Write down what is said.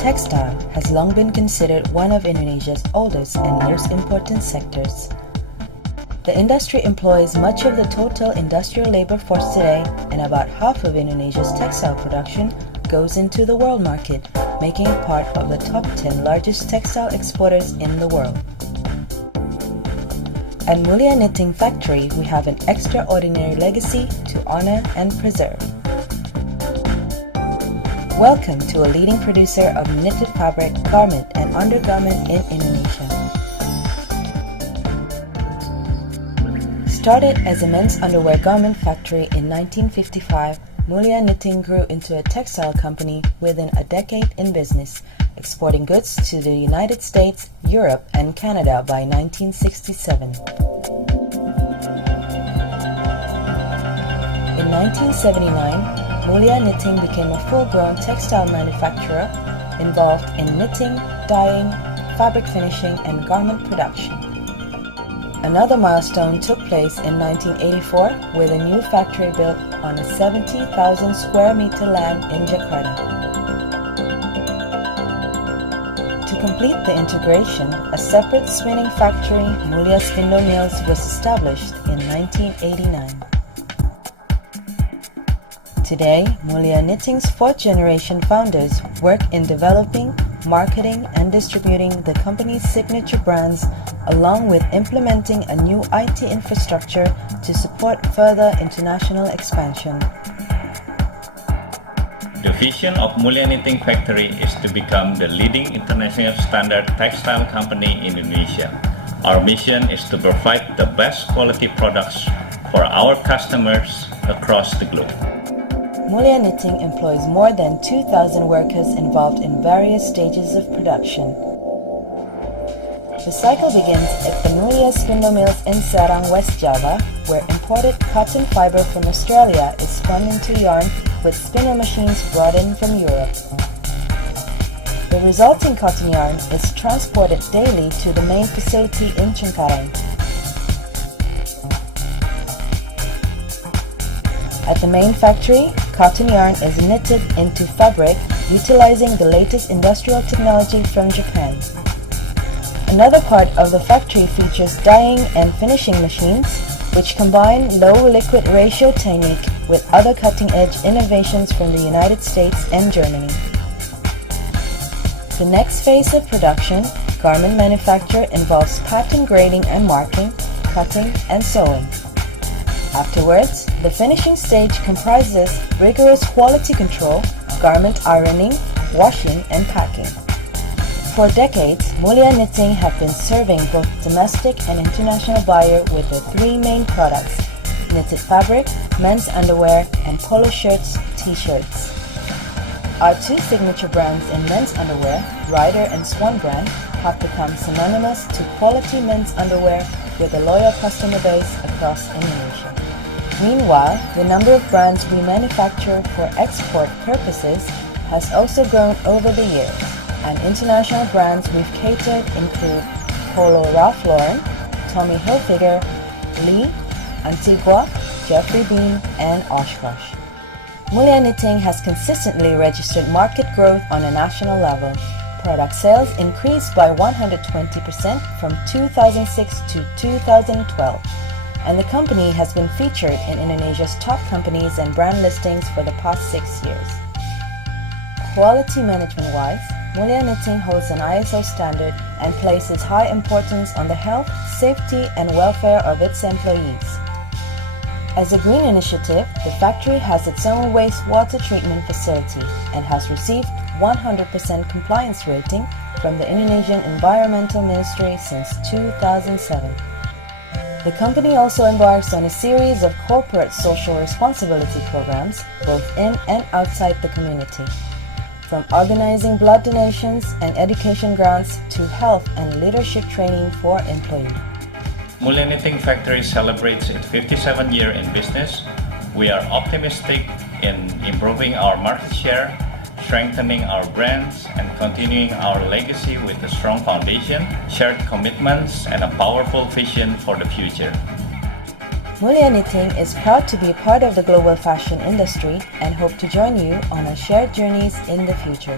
Textile has long been considered one of Indonesia's oldest and most important sectors. The industry employs much of the total industrial labor force today, and about half of Indonesia's textile production goes into the world market, making it part of the top 10 largest textile exporters in the world. At Mulia Knitting Factory, we have an extraordinary legacy to honor and preserve. Welcome to a leading producer of knitted fabric, garment, and undergarment in Indonesia. Started as a men's underwear garment factory in 1955, Mulia Knitting grew into a textile company within a decade in business, exporting goods to the United States, Europe, and Canada by 1967. In 1979, Mulia Knitting became a full-grown textile manufacturer involved in knitting, dyeing, fabric finishing, and garment production. Another milestone took place in 1984 with a new factory built on a 70,000 square meter land in Jakarta. To complete the integration, a separate spinning factory, Mulia Spindle Mills, was established in 1989. Today, Mulia Knitting's fourth-generation founders work in developing, marketing, and distributing the company's signature brands, along with implementing a new IT infrastructure to support further international expansion. The vision of Mulia Knitting Factory is to become the leading international standard textile company in Indonesia. Our mission is to provide the best quality products for our customers across the globe. Mulia Knitting employs more than 2,000 workers involved in various stages of production. The cycle begins at the Mulia Spindle Mills in Serang, West Java, where imported cotton fiber from Australia is spun into yarn with spinner machines brought in from Europe. The resulting cotton yarn is transported daily to the main facility in Cengkareng. At the main factory, cotton yarn is knitted into fabric utilizing the latest industrial technology from Japan. Another part of the factory features dyeing and finishing machines, which combine low liquid ratio technique with other cutting-edge innovations from the United States and Germany. The next phase of production, garment manufacture, involves pattern grading and marking, cutting, and sewing. Afterwards, the finishing stage comprises rigorous quality control, garment ironing, washing, and packing. For decades, Mulia Knitting have been serving both domestic and international buyers with their three main products: knitted fabric, men's underwear, and polo shirts, t-shirts. Our two signature brands in men's underwear, Rider and Swan brand, have become synonymous to quality men's underwear with a loyal customer base across Indonesia. Meanwhile, the number of brands we manufacture for export purposes has also grown over the years, and international brands we've catered include Polo Ralph Lauren, Tommy Hilfiger, Lee, Antigua, Jeffrey Beam, and Oshkosh. Mulia Knitting has consistently registered market growth on a national level. Product sales increased by 120% from 2006 to 2012. And the company has been featured in Indonesia's top companies and brand listings for the past 6 years. Quality management-wise, Mulia Knitting holds an ISO standard and places high importance on the health, safety, and welfare of its employees. As a green initiative, the factory has its own wastewater treatment facility and has received 100% compliance rating from the Indonesian Environmental Ministry since 2007. The company also embarks on a series of corporate social responsibility programs, both in and outside the community. From organizing blood donations and education grants to health and leadership training for employees. Mulia Knitting Factory celebrates its 57th year in business. We are optimistic in improving our market share, strengthening our brands, and continuing our legacy with a strong foundation, shared commitments, and a powerful vision for the future. Mulia Knitting is proud to be a part of the global fashion industry and hope to join you on our shared journeys in the future.